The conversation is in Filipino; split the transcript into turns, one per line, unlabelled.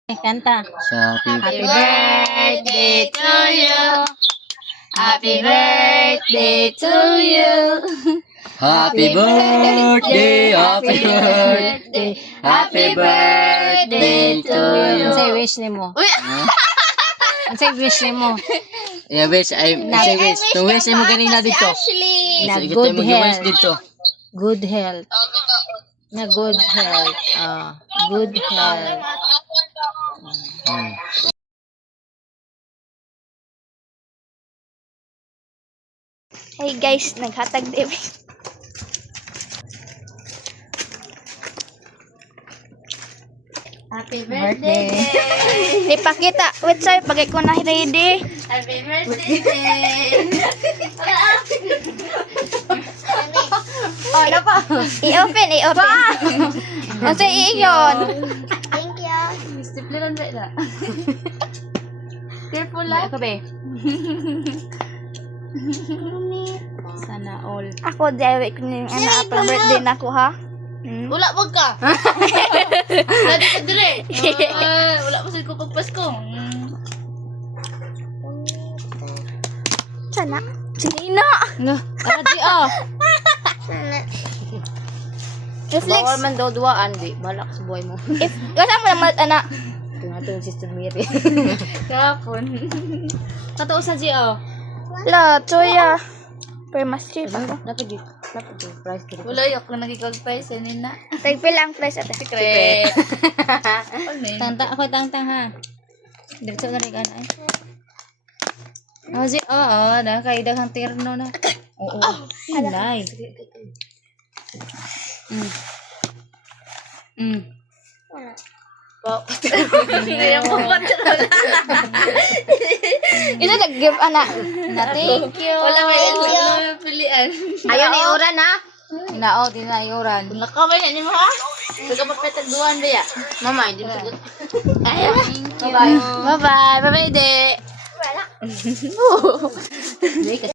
Kanta.
Happy
birthday to you. Happy birthday to you.
Happy birthday, happy birthday, happy birthday to you.
Unsay wish nimo? Unsay wish nimo?
Yeah, wish, say wish. To wish mo ganina dito.
Na
Sige,
good
tayo mag-wish
health.
dito.
Good health. Na good health. Good health.
Hey guys, naghatag din.
Happy birthday.
Ipakita. Wait, sorry. Pagay ko na ready.
Happy birthday. Ano pa?
I-open. Ano sa iyon?
Thank you. Stipulan ba ito? Careful lang. Ako ba? Sana all.
Ako, Dewi, kung yung happy birthday na ako, ha?
Wala wag ka. Dali ka dire. Wala pa ko pagpasko.
Sana. Sinina.
No. Adi oh.
Reflex.
Bawal man daw duwaan, di. Balak sa buhay mo.
If, kasama mo naman, anak.
Ito nga ito yung Sister Mary. Kahapon. Katao sa G, oh.
La, choya. Pero mas cheap ako.
Dapat di. Dapat di. Price ko.
Wala yok na nagikagpay sa nina.
Tagpil ang price ate.
Secret.
Tang-tang ako tang-tang ha. Diretso na rin ay. Oh, G, oo. Nakakaida kang terno na. Oo. Hinay.
Kaya mo pa
Ito nag-give, anak.
Thank you.
wala may pilian.
Ayaw na iuran ha. Inao, di na iuran.
Nakamay na nimo ha? Daga magpetagduan ba ya?
Mama, hindi mo sagot.
Bye-bye. Bye-bye. Bye-bye, de.
Wala.